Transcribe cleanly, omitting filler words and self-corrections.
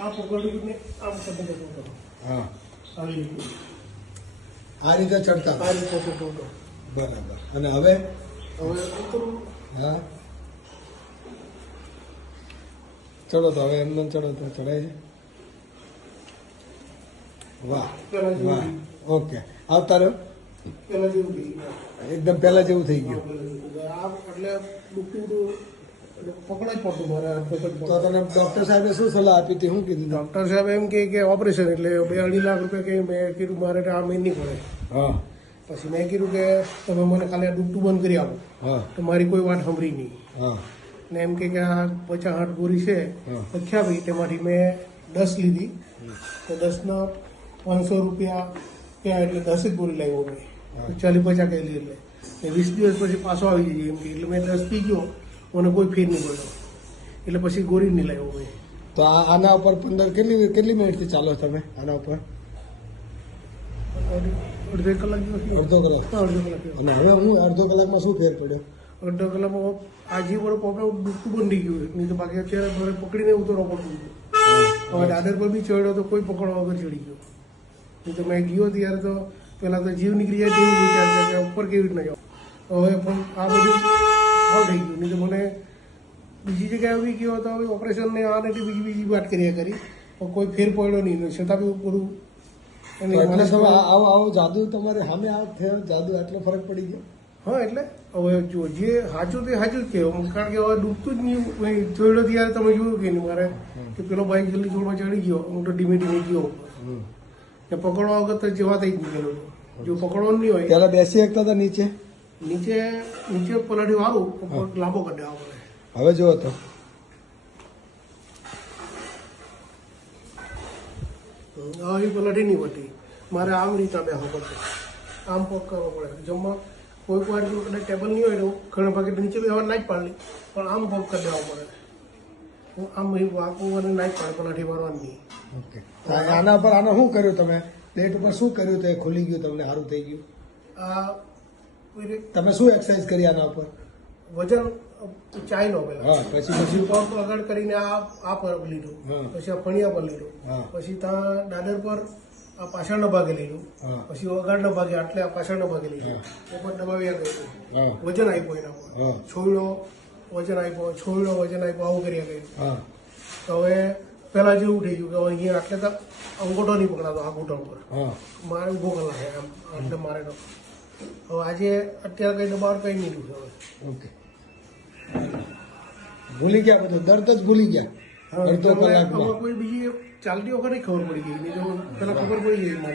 આ પકડીને આમ કરી દેતો. હા, આવી રીતે આ રીતે ચડતા. આ રીતે ચડતો. બરાબર. અને હવે હવે ઉતરું. હા, ચડો તો હવે એમને ચડો તો ચડાય છે. વાહ વાહ, ઓકે. આવતા રહ્યો પેલા જેવું થઈ ગયું. એકદમ પહેલા જેવું થઈ ગયું. આ એટલે દુખતું હતું, પકડ જ પડતું મારે. તો તને ડૉક્ટર સાહેબે શું સલાહ આપી હતી, શું કીધું? ડૉક્ટર સાહેબ એમ કે ઓપરેશન એટલે 2-2.5 લાખ રૂપિયા કે મેં કીધું મારે આ મહિને નહીં પડે. હા પછી મેં કીધું કે તમે મને ખાલી આ દુખતું બંધ કરી આપો. હા તો મારી કોઈ વાત સાંભળી નહીં. હા ને એમ કે આ 50-60 ગોળી છે લખ્યા ભાઈ, તેમાંથી મેં 10 લીધી. તો 10ના 500 રૂપિયા ક્યાં એટલે 10 જ ગોળી લાવ્યો મેં. 40-50 કહેલી એટલે 20 દિવસ પછી પાછો આવી જઈએ એમ કે એટલે મેં 10 પી ગયો, મને કોઈ ફેર નહીં પડ્યો. એટલે પછી ગોળી નહીં લાવ્યો મેં. તો આના ઉપર 15 કેટલી મિનિટથી ચાલો તમે આના ઉપર? અડધો કલાક જેવો થયો. અડધો કલાક. હા, અડધો કલાક થયો. અને હવે હું અડધો કલાકમાં શું ફેર પડ્યો? અડધો કલાકમાં આજે બધું પ્રોબ્લેમ દુખતું બંધ થઈ ગયું. નહીં તો બાકી અત્યારે ઘરે પકડીને ઉતરવા પડતું હતું. હવે દાદર પર બી ચડ્યો તો કોઈ પકડવા વગર ચડી ગયો. નહીં તો મેં ગયો ત્યારે તો પહેલાં તો જીવ નીકળી જાય તેવું વિચાર છે કે ઉપર કેવી રીતના જાવ. હવે પણ આ બધું ફોલ થઈ ગયું. નહીં તો મને બીજી જગ્યાએ બી ગયો તો હવે ઓપરેશનને આને બીજી વાત કર્યા કરી પણ કોઈ ફેર પડ્યો નહીં. છતાં બી બધું એટલે તમે આવો જાદુ તમારે સામે થયો, જાદુ આટલો ફરક પડી ગયો? હા, એટલે હવે જો જે સાચું તે સાચું જ કહેવું. કારણ કે હવે ડૂબતું જ નહીં. ચોયડો ત્યારે તમે જોયું કે નહીં મારે કે પેલો બાઈક જલ્દી જોડમાં ચડી ગયો, હું તો ધીમે ધીમે ગયો. ને પકડવા વગર તો જવા થઈ જ નીકળ્યો. જો પકડવાનું નહીં હોય ત્યારે બેસી શકતા હતા નીચે? નીચે પલાઠી વાળું લાંબો કરી દેવા પડે. હવે જુઓ તો આવી પલાઠી નહીં પડતી. મારે આમ રીતના બેસવું પડશે, આમ પગ કરવો પડે. જમવા કોઈક વાર જો કદાચ ટેબલ નહીં હોય તો ઘણા ભાગે નીચે બેસવા ના જ પાડલી, પણ આમ પગ કરી દેવા પડે. હું આમ વાંકું અને ના જ પાડે પલાઠી મારવાની નહીં. ઓકે. આના પર આને શું કર્યું તમે? પ્લેટ ઉપર શું કર્યું તો એ ખુલી ગયું, તમને સારું થઈ ગયું? આ તમે શું એક્સરસાઇઝ કરી આના ઉપર? વજન ચાઈ લો પેલા. હા, પછી પગ આગળ કરીને આ પર લીધું, પછી આ ફણિયા પર લીધું, પછી ત્યાં દાદર પર આ પાછળના ભાગે લીધું, પછી આગળના ભાગે આટલે આ પાછળના ભાગે લીધું. ઉપર દબાવ્યા ગયું, વજન આપ્યું એના પર. છોડ્યો વજન આપ્યો, છોડ્યો વજન આપ્યો, આવું કર્યા ગયું. તો હવે પેલા જેવું થઈ ગયું કે હવે અહીંયા આટલે તો અંગૂઠો નહીં પકડાતો. આ ઘૂંટણ પર મારે ઉભો કલાક છે આમ આટલે મારે તો. હવે આજે અત્યારે કઈ દબાણ કઈ નહીં દુખે હવે. ઓકે, ભૂલી ગયા બધું, દર્દ જ ભૂલી ગયા અડધો કલાકમાં. કોઈ બીજી ચાલતી વખતે ખબર પડી ગઈ, નહીં તો પેલા ખબર પડી ગઈ મને.